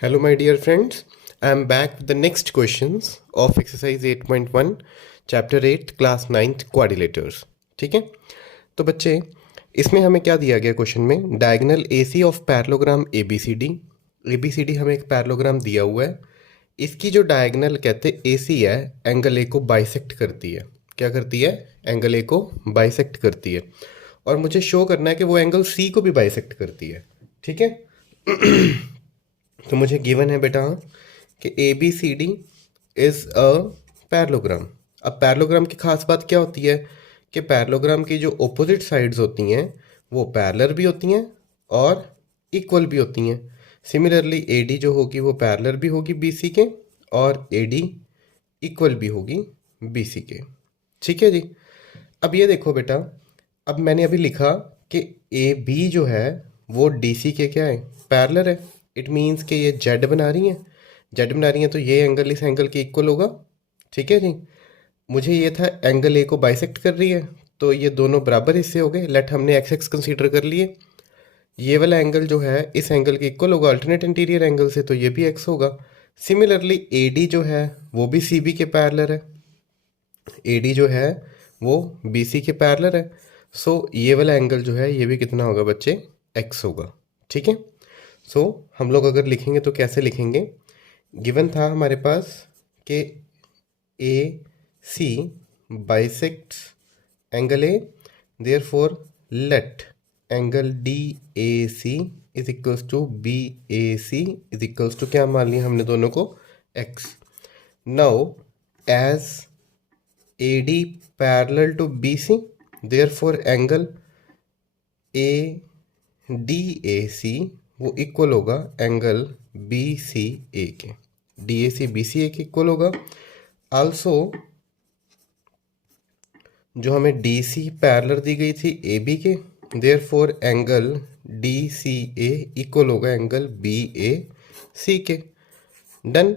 Hello, my dear friends. I am back with the next questions of exercise 8.1, chapter 8, class 9th quadrilaters. ठीक है, तो बच्चे इसमें हमें क्या दिया गया क्वेश्चन में? Diagonal AC of parallelogram ABCD। ABCD हमें एक पैरेललोग्राम दिया हुआ है। इसकी जो डायगोनल कहते हैं AC है, एंगल ए को बाइसेक्ट करती है। क्या करती है? एंगल ए को बाइसेक्ट करती है। और मुझे शो करना है कि वो एंगल C को भी बाइसेक्ट करती है। ठीक है, तो मुझे गिवन है बेटा कि A B C D is a parallelogram. अब पैरेललोग्राम की खास बात क्या होती है कि पैरेललोग्राम की जो ऑपोजिट साइड्स होती हैं वो पैरेलल भी होती हैं और इक्वल भी होती हैं। सिमिलरली ए डी जो होगी वो पैरेलल भी होगी बी सी के और ए डी इक्वल भी होगी बी सी के। ठीक है जी। अब ये देखो बेटा, अब मैंने अभी लिखा कि ए बी जो है वो डी सी के क्या है? पैरेलल है। इट मीन्स कि ये जेड बना रही हैं। जेड बना रही हैं तो ये एंगल इस एंगल के इक्वल होगा। ठीक है जी। मुझे ये था एंगल ए को बाइसेक्ट कर रही है तो ये दोनों बराबर हिस्से हो गए। लेट हमने एक्स एक्स कंसीडर कर लिए। ये वाला एंगल जो है इस एंगल के इक्वल होगा अल्टरनेट इंटीरियर एंगल से, तो ये भी एक्स होगा। सिमिलरली ए डी जो है वो भी सी बी के पैरेलल है। ए डी जो है वो बी सी के पैरेलल है। सो ये वाला एंगल जो है ये भी कितना होगा बच्चे? एक्स होगा। ठीक है। सो हम लोग अगर लिखेंगे तो कैसे लिखेंगे? गिवन था हमारे पास कि A C bisects angle A, therefore let angle D A C is equals to B A C is equals to क्या मान लिया हमने दोनों को? X. Now as A D parallel to B C, therefore angle D A ए सी वो equal होगा angle B C A के। D A C B C A के इक्वल होगा। आल्सो जो हमें डी सी पैरेलल दी गई थी ए बी के, therefore angle D C A equal होगा एंगल बी ए सी के। डन।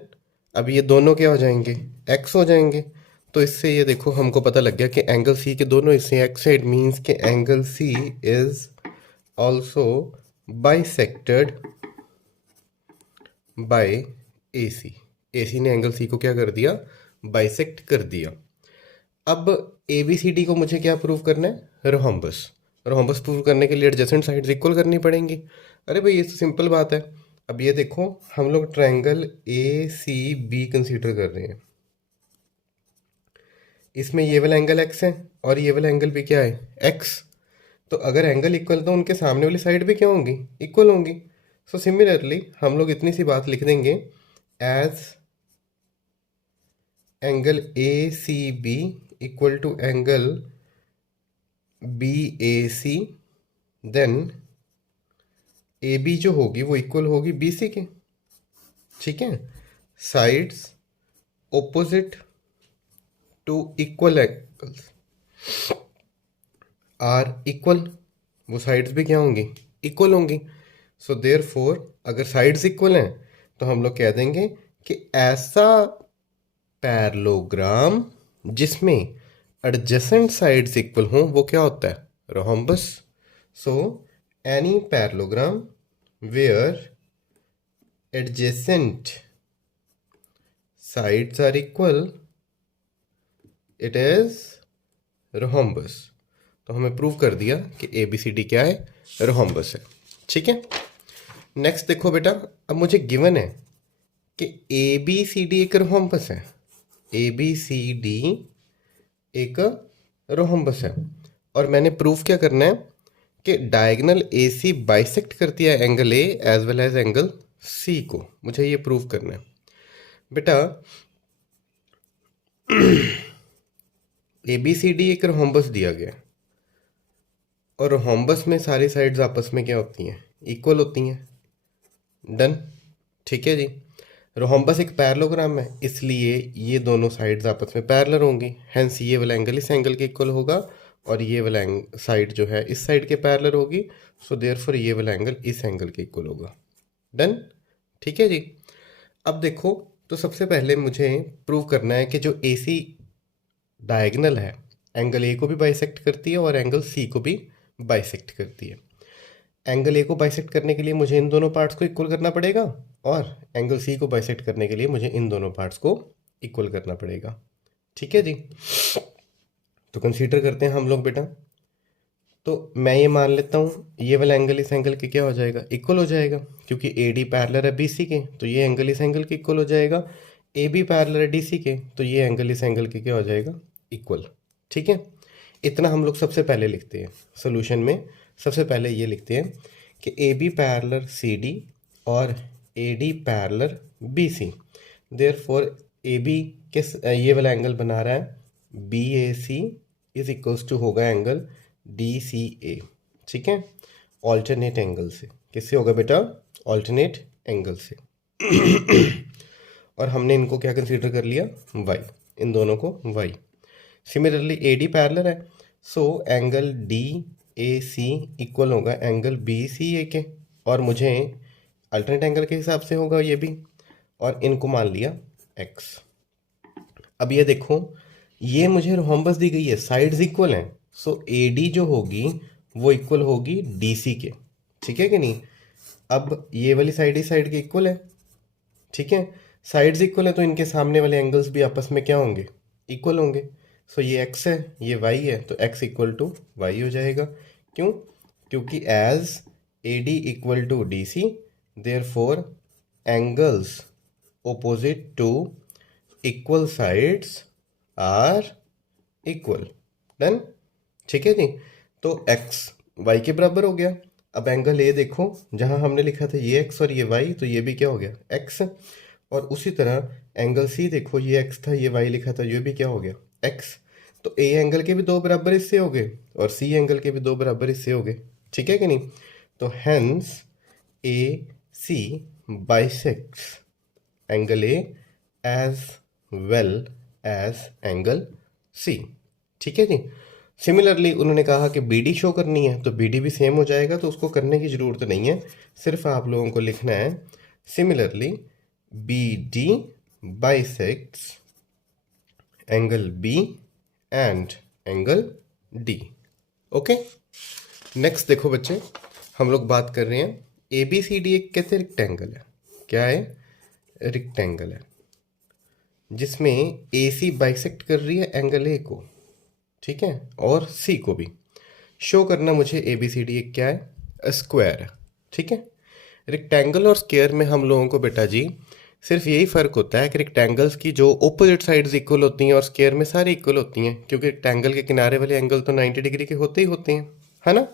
अब ये दोनों क्या हो जाएंगे? एक्स हो जाएंगे। तो इससे ये देखो हमको पता लग गया कि एंगल सी के दोनों हिस्से एक्स है। इट मीन्स कि angle C is also bisected by A C. A C ने एंगल सी को क्या कर दिया? बाइसेक्ट कर दिया। अब ए बी सी डी को मुझे क्या प्रूव करना है? रोहम्बस। रोहम्बस प्रूव करने के लिए एडजेसेंट साइड्स इक्वल करनी पड़ेंगी। अरे भाई ये तो सिंपल बात है। अब ये देखो हम लोग triangle A C B consider कर रहे हैं। इसमें ये वाला एंगल एक्स है और ये वाला एंगल भी क्या है? एक्स। तो अगर एंगल इक्वल तो उनके सामने वाली साइड भी क्या होंगी? इक्वल होंगी। सो सिमिलरली हम लोग इतनी सी बात लिख देंगे as angle A C B equal to angle B A C, then A B जो होगी वो इक्वल होगी बी सी के। ठीक है। Sides opposite to equal angles are equal. वो साइड्स भी क्या होंगी? इक्वल होंगी। सो देयर फोर अगर साइड्स इक्वल हैं तो हम लोग कह देंगे कि ऐसा पैरेललोग्राम जिसमें एडजेसेंट साइड्स इक्वल हों वो क्या होता है? Rhombus. So any parallelogram where adjacent sides are equal it is rhombus. तो हमें प्रूव कर दिया कि ए बी सी डी क्या है? रोहम्बस है। ठीक है। नेक्स्ट देखो बेटा, अब मुझे गिवन है कि ए बी सी डी एक रोहम्बस है। ए बी सी डी एक रोहम्बस है और मैंने प्रूफ क्या करना है कि डायगोनल ए सी बाइसेक्ट करती है angle A as well as angle C को। मुझे ये प्रूव करना है बेटा। ए बी सी डी एक रोहम्बस दिया गया और रोहम्बस में सारी साइड्स आपस में क्या होती हैं? इक्वल होती हैं। डन। ठीक है जी। रोहम्बस एक पैरेललोग्राम है इसलिए ये दोनों साइड्स आपस में पैरेलल होंगी। हेंस ये वाला एंगल इस एंगल के इक्वल होगा और ये वाला साइड जो है इस साइड के पैरेलल होगी। सो देयरफॉर ये वाला एंगल इस एंगल के इक्वल होगा। डन। ठीक है जी। अब देखो तो सबसे पहले मुझे प्रूव करना है कि जो ए सी डायगोनल है एंगल ए को भी बाइसेक्ट करती है और एंगल सी को भी बाइसेक्ट करती है। एंगल ए को बाइसेक्ट करने के लिए मुझे इन दोनों पार्ट्स को इक्वल करना पड़ेगा और एंगल सी को बाइसेक्ट करने के लिए मुझे इन दोनों पार्ट्स को इक्वल करना पड़ेगा। ठीक है जी, तो कंसीडर करते हैं हम लोग बेटा। तो मैं ये मान लेता हूँ ये वाला एंगल इस एंगल के क्या हो जाएगा, इक्वल हो जाएगा, क्योंकि ए डी पैरेलल है बी सी के, तो ये एंगल इस एंगल के इक्वल हो जाएगा। ए बी पैरेलल है डी सी के, तो ये एंगल इस एंगल के क्या हो जाएगा, इक्वल। ठीक है, इतना हम लोग सबसे पहले लिखते हैं सोल्यूशन में। सबसे पहले ये लिखते हैं कि A B parallel C D और A D parallel B C, therefore A B किस ये वाला एंगल बना रहा है B A C is equals to होगा एंगल डी सी ए। ठीक है, ऑल्टरनेट एंगल से। किससे होगा बेटा, ऑल्टरनेट एंगल से। और हमने इनको क्या कंसीडर कर लिया, वाई, इन दोनों को Y. Similarly A D parallel है, सो एंगल डी ए सी इक्वल होगा एंगल बी सी ए के, और मुझे अल्टरनेट एंगल के हिसाब से होगा ये भी, और इनको मान लिया एक्स। अब ये देखो, ये मुझे रोम्बस दी गई है, साइड्स इक्वल हैं, सो ए डी जो होगी वो इक्वल होगी डी सी के। ठीक है कि नहीं, अब ये वाली साइड इस साइड के इक्वल है। ठीक है, साइड्स इक्वल है तो इनके सामने वाले एंगल्स भी आपस में क्या होंगे, इक्वल होंगे। सो ये एक्स है, ये वाई है, तो एक्स इक्वल टू वाई हो जाएगा। क्यों, क्योंकि as A D equal to D C, therefore angles opposite to equal sides are equal। Done. ठीक है जी, तो x y के बराबर हो गया। अब एंगल ए देखो, जहां हमने लिखा था ये x और ये y, तो ये भी क्या हो गया, x। और उसी तरह एंगल सी देखो, ये x था, ये y लिखा था, ये भी क्या हो गया, x। तो ए एंगल के भी दो बराबर हिस्से हो गए और सी एंगल के भी दो बराबर हिस्से हो गए। ठीक है कि नहीं, तो hence A C bisects angle A as well as angle C. ठीक है जी, सिमिलरली उन्होंने कहा कि बी डी शो करनी है, तो बी डी भी सेम हो जाएगा, तो उसको करने की ज़रूरत नहीं है, सिर्फ आप लोगों को लिखना है similarly B D bisects angle B and angle D. Okay, next देखो बच्चे, हम लोग बात कर रहे हैं ए बी सी डी एक कैसे रेक्टेंगल है, क्या है, रेक्टेंगल है, जिसमें ए सी बाइसेक्ट कर रही है एंगल ए को। ठीक है, और सी को भी शो करना मुझे ए बी सी डी एक क्या है, स्क्वायर है। ठीक है, रेक्टेंगल और स्क्वायर में हम लोगों को बेटा जी सिर्फ यही फ़र्क होता है कि रेक्टेंगल्स की जो ओपोजिट साइड्स इक्वल होती हैं और स्क्वायर में सारी इक्वल होती हैं, क्योंकि रेक्टेंगल के किनारे वाले एंगल तो 90 डिग्री के होते ही होते हैं, है ना।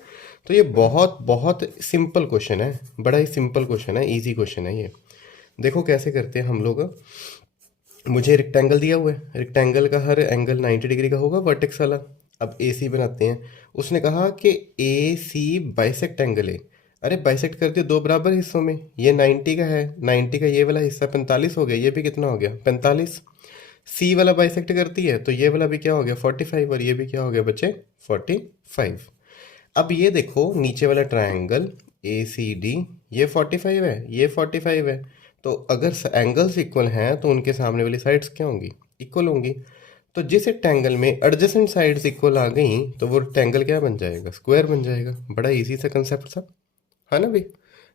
तो ये बहुत बहुत सिंपल क्वेश्चन है, बड़ा ही सिंपल क्वेश्चन है, ईजी क्वेश्चन है ये। देखो कैसे करते हैं हम लोग, मुझे रेक्टेंगल दिया हुआ है, रेक्टेंगल का हर एंगल 90 डिग्री का होगा वर्टेक्स वाला। अब ए सी बनाते हैं, उसने कहा कि ए सी बाइसेक्ट एंगल है। अरे बाइसेक्ट कर दिया दो बराबर हिस्सों में, ये 90 का है, 90 का ये वाला हिस्सा 45 हो गया, ये भी कितना हो गया 45। सी वाला बाइसेक्ट करती है तो ये वाला भी क्या हो गया 45, और ये भी क्या हो गया बच्चे 45। अब ये देखो नीचे वाला ट्रायंगल ए सी डी, ये 45 है, ये 45 है, तो अगर एंगल्स इक्वल हैं तो उनके सामने वाली साइड्स क्या होंगी, इक्वल होंगी। तो जिस रेक्टेंगल में एडजेसेंट साइड्स इक्वल आ गई तो वो रेक्टेंगल क्या बन जाएगा, स्क्वायर बन जाएगा। बड़ा इजी सा कंसेप्ट था, है ना भाई।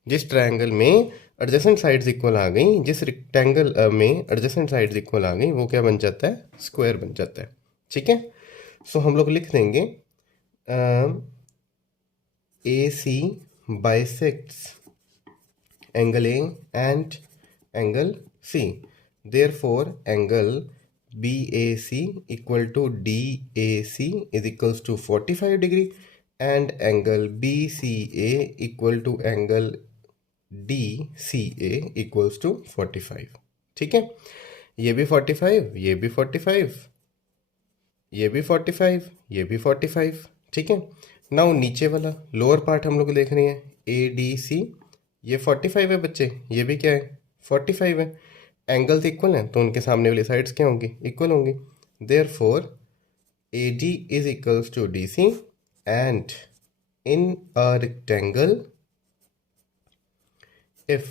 जिस ट्रायंगल में एडजेसेंट साइड्स इक्वल आ गई, जिस रेक्टेंगल में एडजेसेंट साइड्स इक्वल आ गई, वो क्या बन जाता है, स्क्वायर बन जाता है। ठीक है, सो हम लोग लिख देंगे A C bisects angle A and angle C, therefore angle BAC equal to DAC is equals to 45 degree and angle BCA equal to angle DCA equals to 45। ठीक है, ये भी 45, ये भी 45, ये भी 45, ये भी 45। ठीक है, नाउ नीचे वाला लोअर पार्ट हम लोग देख रहे हैं ADC, ये 45 है बच्चे, ये भी क्या है 45 है। एंगल्स इक्वल हैं तो उनके सामने वाली साइड्स क्या होंगी, इक्वल होंगी। Therefore AD is equals to DC and in a rectangle if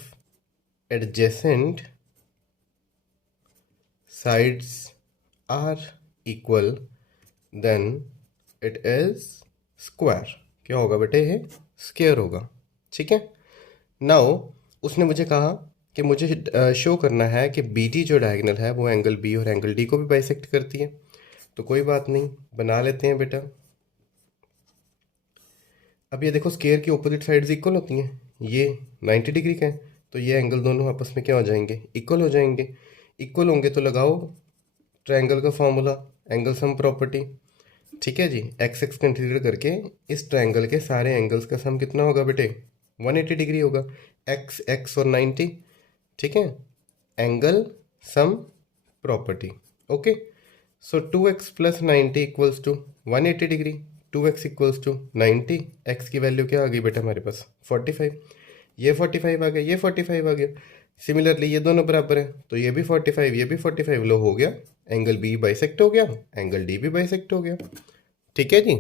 adjacent sides are equal then it is square. क्या होगा बेटे, ये स्क्वायर होगा। ठीक है, नाउ उसने मुझे कहा कि मुझे शो करना है कि बी डी जो डायगोनल है वो एंगल बी और एंगल डी को भी बाइसेक्ट करती है। तो कोई बात नहीं, बना लेते हैं बेटा। अब ये देखो स्केयर की ऑपोजिट साइड्स इक्वल होती हैं, ये 90 डिग्री का है, तो ये एंगल दोनों आपस में क्या हो जाएंगे, इक्वल हो जाएंगे। इक्वल होंगे तो लगाओ ट्रायंगल का फॉर्मूला, एंगल सम प्रॉपर्टी। ठीक है जी, एक्स एक्स कंसीडर करके इस ट्रायंगल के सारे एंगल्स का सम कितना होगा बेटे, 180 डिग्री होगा। एक्स एक्स और 90, ठीक है, angle sum property. Okay, so 2x plus 90 equals to 180 degree. 2x equals to 90, x की वैल्यू क्या आ गई बेटा हमारे पास 45, ये 45 आ गया, ये 45 आ गया। सिमिलरली ये दोनों बराबर है, तो ये भी 45, ये भी 45, लो हो गया, एंगल बी बाइसेक्ट हो गया, एंगल डी भी बाइसेक्ट हो गया। ठीक है जी,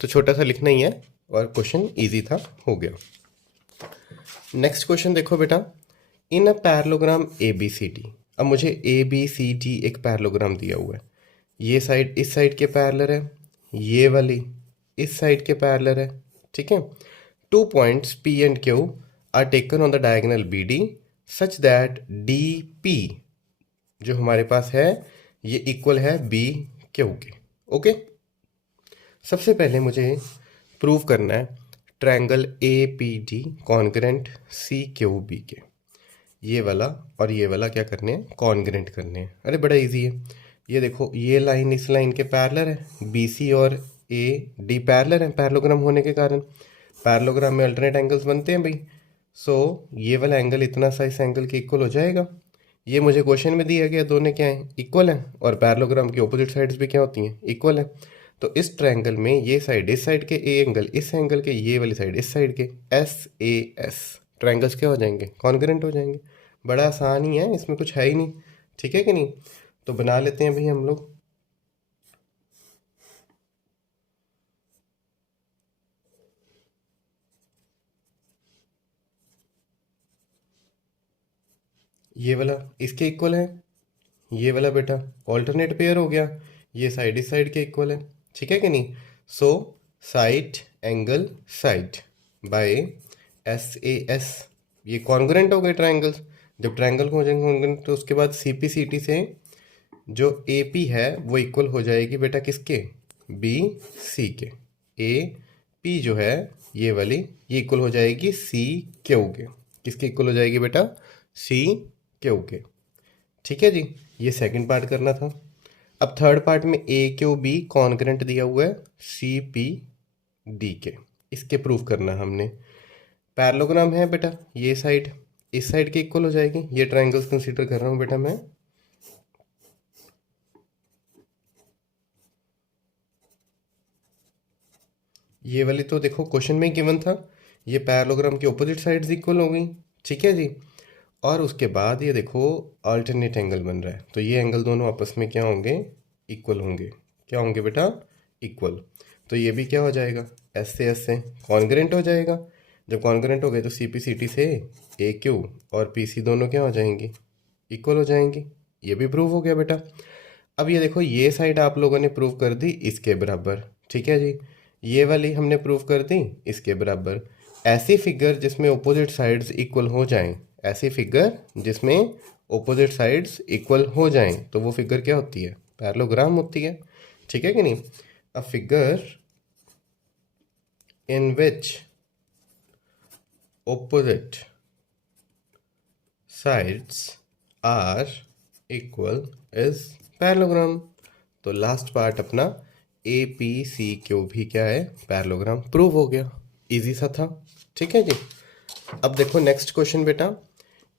तो छोटा सा लिखना ही है और क्वेश्चन इजी था, हो गया। नेक्स्ट क्वेश्चन देखो बेटा, in a parallelogram A B C D. अब मुझे ए बी सी डी एक पैरेललोग्राम दिया हुआ है, ये साइड इस साइड के पैरेलल है, ये वाली इस साइड के पैरेलल है। ठीक है, 2 points P and Q are taken on the diagonal B D such that D P जो हमारे पास है ये इक्वल है बी क्यू के। ओके, सबसे पहले मुझे प्रूव करना है triangle A P D congruent C Q B के, ये वाला और ये वाला क्या करने हैं, कॉन्ग्रेंट करने हैं। अरे बड़ा इजी है, ये देखो ये लाइन इस लाइन के पैरेलल है, बी सी और ए डी पैरेलल है पैरेललोग्राम होने के कारण। पैरेललोग्राम में अल्टरनेट एंगल्स बनते हैं भाई, सो ये वाला एंगल इतना सा इस एंगल के इक्वल हो जाएगा। ये मुझे क्वेश्चन में दिया गया, दोनों क्या हैं, इक्वल हैं, और पैरेललोग्राम की ऑपोजिट साइड्स भी क्या होती हैं, इक्वल हैं। तो इस ट्रायंगल में ये साइड इस साइड के, ए एंगल इस एंगल के, ये वाली साइड इस साइड के, एस ए एस ट्रायंगल्स क्या हो जाएंगे, कॉन्ग्रेंट हो जाएंगे। बड़ा आसान ही है, इसमें कुछ है ही नहीं। ठीक है कि नहीं, तो बना लेते हैं भाई हम लोग। ये वाला इसके इक्वल है, ये वाला बेटा ऑल्टरनेट पेयर हो गया, ये साइड इस साइड के इक्वल है। ठीक है कि नहीं, so side angle side by S A S, ये कॉन्ग्रेंट हो गए ट्रायंगल्स। जब ट्रायंगल हो जाएंगे कॉन्ग्रेंट तो उसके बाद सी पी सी टी से जो ए पी है वो इक्वल हो जाएगी बेटा किसके, बी सी के। ए पी जो है ये वाली, ये इक्वल हो जाएगी सी क्यू के। किसके इक्वल हो जाएगी बेटा, सी क्यू के। ठीक है जी, ये सेकंड पार्ट करना था। अब थर्ड पार्ट में ए क्यू बी कॉन्ग्रेंट दिया हुआ है सी पी डी के, इसके प्रूफ करना है हमने। पैरेललोग्राम है बेटा, ये साइड इस साइड के इक्वल हो जाएगी, ये ट्रायंगल्स कंसीडर कर रहा हूँ बेटा मैं। ये वाली तो देखो क्वेश्चन में गिवन था, ये पैरेललोग्राम की ऑपोजिट साइड्स इक्वल हो गई। ठीक है जी, और उसके बाद ये देखो अल्टरनेट एंगल बन रहा है, तो ये एंगल दोनों आपस में क्या होंगे, इक्वल होंगे। क्या होंगे बेटा, इक्वल। तो ये भी क्या हो जाएगा, एस से कॉन्ग्रेंट हो जाएगा। जब कॉन्ग्रेंट हो गए तो सी पी सी टी से ए क्यू और पी सी दोनों क्या हो जाएंगी, इक्वल हो जाएंगी। ये भी प्रूव हो गया बेटा। अब ये देखो ये साइड आप लोगों ने प्रूव कर दी इसके बराबर। ठीक है जी, ये वाली हमने प्रूव कर दी इसके बराबर। ऐसी फिगर जिसमें ओपोजिट साइड्स इक्वल हो जाएं, ऐसी फिगर जिसमें ओपोजिट साइड्स इक्वल हो जाएं, तो वो फिगर क्या होती है, पैरेललोग्राम होती है। ठीक है कि नहीं, a figure in which opposite sides are equal is parallelogram। तो लास्ट पार्ट अपना ए पी सी क्यू भी क्या है, पैरेललोग्राम प्रूव हो गया, इजी सा था। ठीक है जी, अब देखो नेक्स्ट क्वेश्चन बेटा,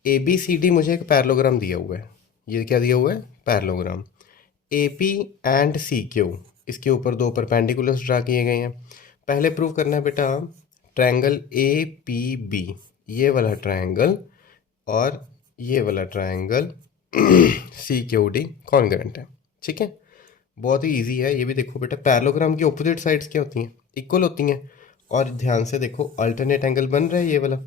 ए बी सी डी मुझे एक पैरेललोग्राम दिया हुआ है, ये क्या दिया हुआ है, parallelogram. A P and C Q, इसके ऊपर दो परपेंडिकुलर्स ड्रा किए गए हैं। पहले प्रूव करना है बेटा ट्रायंगल ए पी बी, ये वाला ट्रायंगल और ये वाला triangle C Q D congruent है। ठीक है, बहुत ही इजी है ये भी। देखो बेटा पैरेललोग्राम की ऑपोजिट साइड्स क्या होती हैं, इक्वल होती हैं। और ध्यान से देखो अल्टरनेट एंगल बन रहा है ये वाला,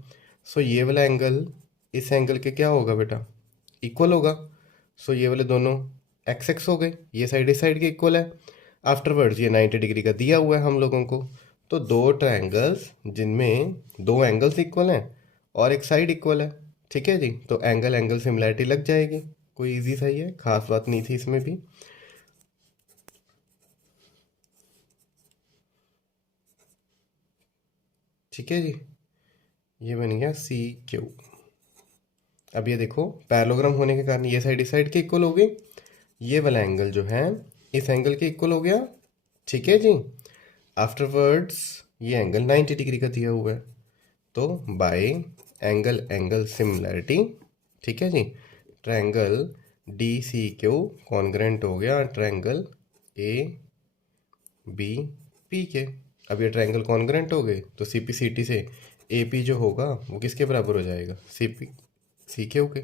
सो ये वाला एंगल इस एंगल के क्या होगा बेटा, इक्वल होगा। सो ये वाले दोनों एक्स एक्स हो गए, ये साइड इस साइड के इक्वल है। आफ्टरवर्ड्स ये 90 डिग्री का दिया हुआ है हम लोगों को, तो दो ट्रायंगल्स जिनमें दो एंगल्स इक्वल हैं और एक साइड इक्वल है। ठीक है जी। तो एंगल एंगल सिमिलैरिटी लग जाएगी, कोई इजी सा ही है, खास बात नहीं थी इसमें भी। ठीक है जी, ये बन गया सी क्यू। अब ये देखो पैरेललोग्राम होने के कारण ये साइड इस साइड के इक्वल हो गई, ये वाला एंगल जो है इस एंगल के इक्वल हो गया। ठीक है जी। आफ्टरवर्ड्स ये एंगल 90 डिग्री का दिया हुआ है, तो बाय एंगल एंगल सिमिलैरिटी, ठीक है जी, triangle D C Q congruent हो गया ट्रायंगल ए बी पी के। अब ये ट्रायंगल कॉन्ग्रेंट हो गए तो सी पी सी टी से ए पी जो होगा वो किसके बराबर हो जाएगा, सी पी सी क्यू के।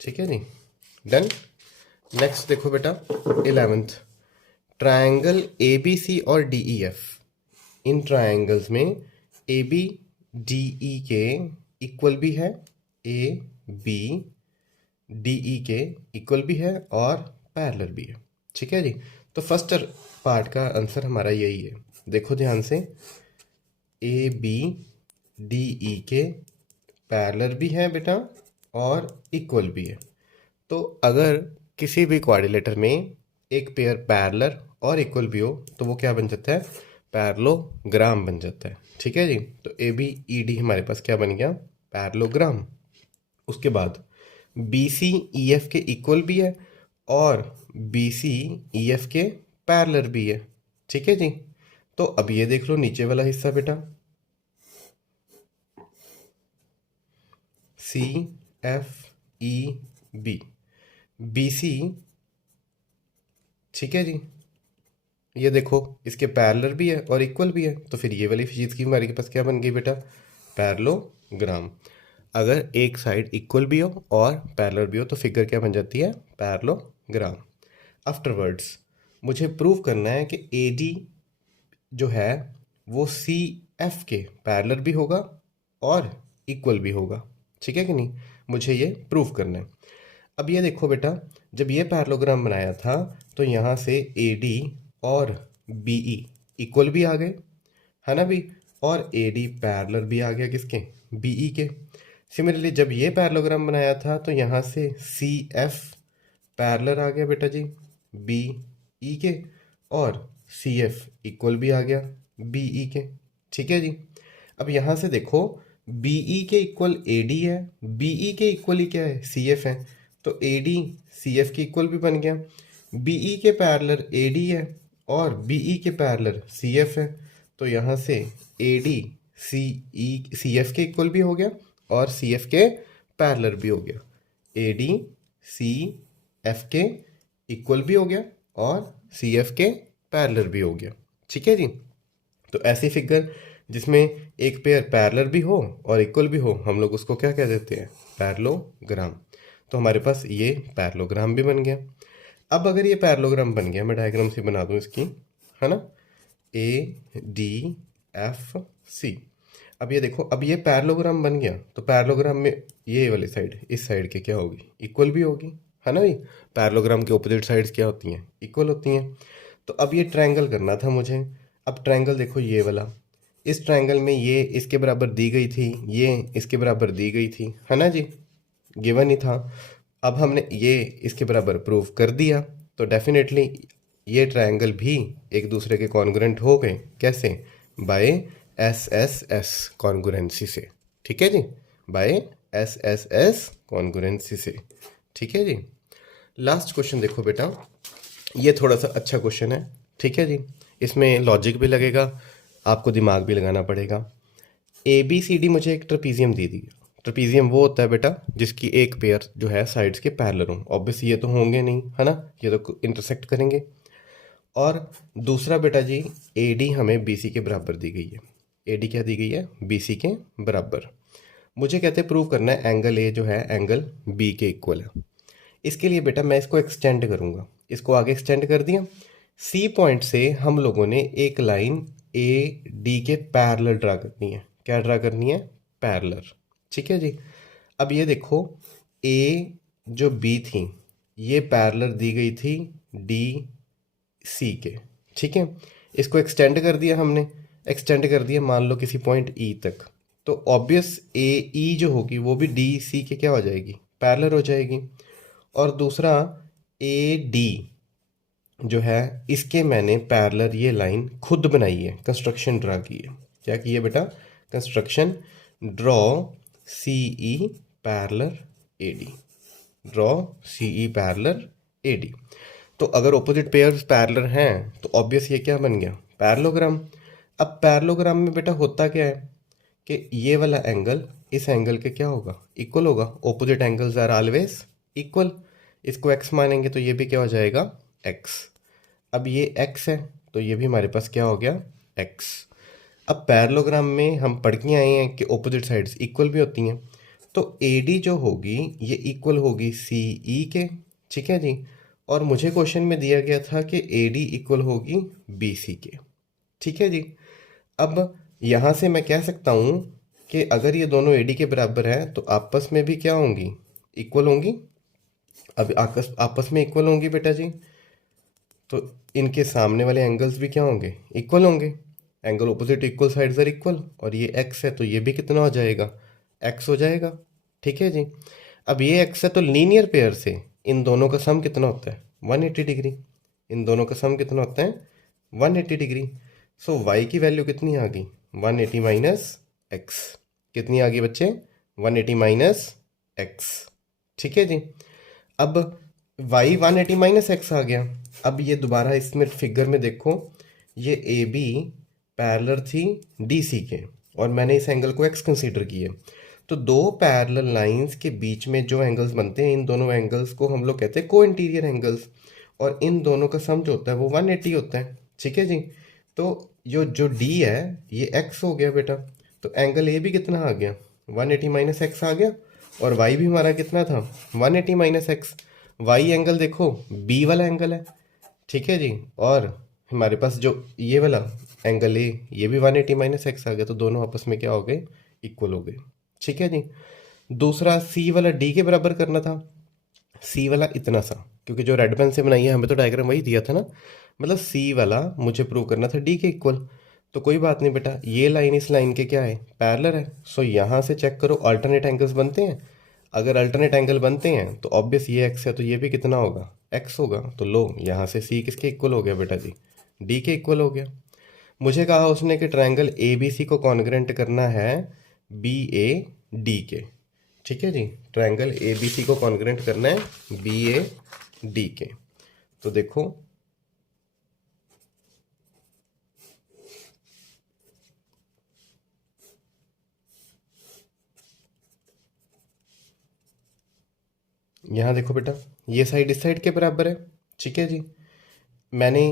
ठीक है जी, डन। नेक्स्ट देखो बेटा 11th, ट्रायंगल ए बी सी और डी ई एफ, इन ट्रायंगल्स में ए बी डी ई के इक्वल भी है, ए बी डी ई के इक्वल भी है और पैरेलल भी है। ठीक है जी। तो फर्स्ट पार्ट का आंसर हमारा यही है, देखो ध्यान से, ए बी डी ई के पैरेलल भी है बेटा और इक्वल भी है। तो अगर किसी भी क्वाड्रिलेटर में एक पेयर पैरेलल और इक्वल भी हो तो वो क्या बन जाता है, पैरेललोग्राम बन जाता है। ठीक है जी। तो ए बी ई डी हमारे पास क्या बन गया, पैरेललोग्राम। उसके बाद बी सी ई एफ के इक्वल भी है और बी सी ई एफ के पैरेलल भी है। ठीक है जी। तो अब ये देख लो नीचे वाला हिस्सा बेटा, C F E B B C, ठीक है जी, ये देखो इसके पैरेलल भी है और इक्वल भी है, तो फिर ये वाली चीज़ की हमारे पास क्या बन गई बेटा, पैरेललोग्राम। अगर एक साइड इक्वल भी हो और पैरेलल भी हो तो फिगर क्या बन जाती है, पैरेललोग्राम। आफ्टरवर्ड्स मुझे प्रूव करना है कि ए डी जो है वो सी एफ के पैरेलल भी होगा और इक्वल भी होगा। ठीक है कि नहीं, मुझे ये प्रूव करना है। अब ये देखो बेटा, जब ये पैरेललोग्राम बनाया था तो यहाँ से ए डी और बी ई इक्वल भी आ गए, है ना भी, और ए डी पैरेलल भी आ गया किसके, बी ई के। सिमिलरली जब ये पैरेललोग्राम बनाया था तो यहाँ से सी एफ पैरेलल आ गया बेटा जी बी ई के, और सी एफ इक्वल भी आ गया बी ई के। ठीक है जी। अब यहाँ से देखो बी ई के इक्वल ए डी है, बी ई के इक्वल ही क्या है, सी एफ है, तो ए डी सी एफ के इक्वल भी बन गया। बी ई के पैरेलल ए डी है और बी ई के पैरेलल सी एफ है, तो यहाँ से ए डी सी एफ के इक्वल भी हो गया और सी एफ के पैरेलल भी हो गया, ए डी सी एफ के इक्वल भी हो गया और सी एफ के पैरेलल भी हो गया। ठीक है जी। तो ऐसी फिगर जिसमें एक पेयर पैरेलल भी हो और इक्वल भी हो हम लोग उसको क्या कह देते हैं, पैरेललोग्राम। तो हमारे पास ये पैरेललोग्राम भी बन गया। अब अगर ये पैरेललोग्राम बन गया, मैं डायग्राम से बना दूं इसकी, है ना, ए डी एफ सी। अब ये देखो, अब ये पैरेललोग्राम बन गया तो पैरेललोग्राम में ये वाली साइड इस साइड के क्या होगी, इक्वल भी होगी, है ना भाई। पैरेललोग्राम के ऑपोजिट साइड्स क्या होती हैं, इक्वल होती हैं। तो अब ये ट्रायंगल करना था मुझे। अब ट्रायंगल देखो ये वाला, इस ट्रायंगल में ये इसके बराबर दी गई थी, ये इसके बराबर दी गई थी, है ना जी, गिवन ही था। अब हमने ये इसके बराबर प्रूव कर दिया तो डेफिनेटली ये ट्रायंगल भी एक दूसरे के कॉन्ग्रुएंट हो गए। कैसे, by S S S congruency से। ठीक है जी, by S S S congruency से। ठीक है जी। लास्ट क्वेश्चन देखो बेटा, ये थोड़ा सा अच्छा क्वेश्चन है। ठीक है जी, इसमें लॉजिक भी लगेगा, आपको दिमाग भी लगाना पड़ेगा। ए बी सी डी मुझे एक ट्रेपीजियम दे दी। ट्रेपीजियम वो होता है बेटा जिसकी एक पेयर जो है साइड्स के पैरेलल हों। ऑब्वियस ये तो होंगे नहीं, है ना, ये तो इंटरसेक्ट करेंगे। और दूसरा बेटा जी ए डी हमें बी सी के बराबर दी गई है। ए डी क्या दी गई है, बी सी के बराबर। मुझे कहते हैं प्रूव करना है एंगल ए जो है एंगल बी के इक्वल है। इसके लिए बेटा मैं इसको एक्सटेंड करूँगा, इसको आगे एक्सटेंड कर दिया। सी पॉइंट से हम लोगों ने एक लाइन ए डी के पैरेलल ड्रा करनी है। क्या ड्रा करनी है, पैरेलल। ठीक है जी। अब ये देखो ए जो बी थी ये पैरेलल दी गई थी डी सी के। ठीक है, इसको एक्सटेंड कर दिया हमने, एक्सटेंड कर दिया मान लो किसी पॉइंट ई तक। तो ऑब्वियस ए ई जो होगी वो भी डी सी के क्या हो जाएगी, पैरेलल हो जाएगी। और दूसरा ए डी जो है इसके मैंने पैरेलल ये लाइन खुद बनाई है, कंस्ट्रक्शन ड्रा की है। क्या की है बेटा, construction draw C E parallel A D, draw C E parallel A D. तो अगर ऑपोजिट पेयर्स पैरेलल हैं तो ऑब्वियस ये क्या बन गया, पैरेललोग्राम। अब पैरेललोग्राम में बेटा होता क्या है कि ये वाला एंगल इस एंगल के क्या होगा, इक्वल होगा। Opposite angles are always equal. इसको x मानेंगे तो ये भी क्या हो जाएगा, x। अब ये x है तो ये भी हमारे पास क्या हो गया, x। अब पैरेललोग्राम में हम पढ़ के आए हैं कि ऑपोजिट साइड्स इक्वल भी होती हैं, तो AD जो होगी ये इक्वल होगी CE के, ठीक है जी। और मुझे क्वेश्चन में दिया गया था कि AD इक्वल होगी BC के, ठीक है जी। अब यहाँ से मैं कह सकता हूँ कि अगर ये दोनों AD के बराबर है तो आपस में भी क्या होंगी, इक्वल होंगी। अब आपस में इक्वल होंगी बेटा जी, तो इनके सामने वाले एंगल्स भी क्या होंगे, इक्वल होंगे। Angle opposite equal sides are equal, और ये x है तो ये भी कितना हो जाएगा, x हो जाएगा, ठीक है जी। अब ये x है तो लीनियर पेयर से इन दोनों का सम कितना होता है, 180 डिग्री। इन दोनों का सम कितना होता है, 180 डिग्री। सो y की वैल्यू कितनी आ गई, 180 माइनस एक्स। कितनी आ गई बच्चे, 180 माइनस एक्स, ठीक है जी। अब y 180 माइनस एक्स आ गया। अब ये दोबारा इसमें फिगर में देखो, ये ए बी पैरेलल थी डी सी के, और मैंने इस एंगल को x कंसीडर किया। तो दो पैरेलल लाइंस के बीच में जो एंगल्स बनते हैं, इन दोनों एंगल्स को हम लोग कहते हैं को इंटीरियर एंगल्स, और इन दोनों का सम जो होता है वो 180 होता है, ठीक है जी। तो जो d है ये x हो गया बेटा, तो एंगल ए भी कितना आ गया, 180 माइनस एक्स आ गया, और y भी हमारा कितना था, 180 माइनस एक्स। y एंगल देखो b वाला एंगल है, ठीक है जी। और हमारे पास जो ये वाला एंगल ए ये भी 180 माइनस एक्स आ गया, तो दोनों आपस में क्या हो गए, इक्वल हो गए, ठीक है जी। दूसरा सी वाला डी के बराबर करना था, सी वाला इतना सा, क्योंकि जो रेड पेन से बनाई है हमें तो डायग्राम वही दिया था ना, मतलब सी वाला मुझे प्रूव करना था डी के इक्वल। तो कोई बात नहीं बेटा, ये लाइन इस लाइन के क्या है, पैरेलल है। सो यहाँ से चेक करो अल्टरनेट एंगल्स बनते हैं। अगर अल्टरनेट एंगल बनते हैं तो ऑब्वियस ये एक्स है तो ये भी कितना होगा, एक्स होगा। तो लो यहाँ से सी किसके इक्वल हो गया बेटा जी, डी के इक्वल हो गया। मुझे कहा उसने कि ट्रायंगल ए बी सी को कॉन्ग्रेंट करना है बी ए डी के, ठीक है जी। ट्रायंगल ए बी सी को कॉन्ग्रेंट करना है बी ए डी के। तो देखो यहाँ देखो बेटा, ये साइड इस साइड के बराबर है, ठीक है जी। मैंने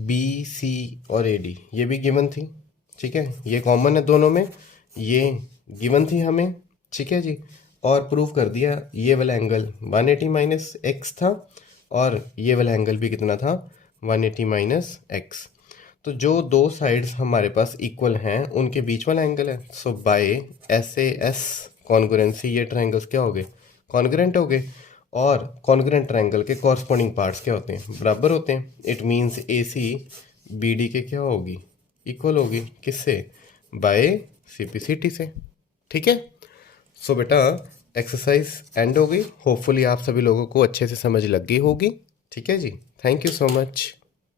बी सी और ए डी ये भी गिवन थी, ठीक है, ये कॉमन है दोनों में, ये गिवन थी हमें, ठीक है जी। और प्रूव कर दिया, ये वाला एंगल 180 माइनस एक्स था, और ये वाला एंगल भी कितना था, 180 माइनस एक्स। तो जो दो साइड्स हमारे पास इक्वल हैं उनके बीच वाला एंगल है। सो बाय SAS कॉन्ग्रुएंसी ये ट्रायंगल्स क्या हो गए, कॉन्ग्रुएंट हो गए। और कॉन्ग्रुएंट ट्रायंगल के कॉरस्पॉन्डिंग पार्ट्स क्या होते हैं, बराबर होते हैं। इट मीन्स AC BD के क्या होगी, इक्वल होगी, किससे, बाय CPCT से, ठीक है। सो बेटा एक्सरसाइज एंड हो गई। होपफुली आप सभी लोगों को अच्छे से समझ लग गई होगी, ठीक है जी। Thank you so much.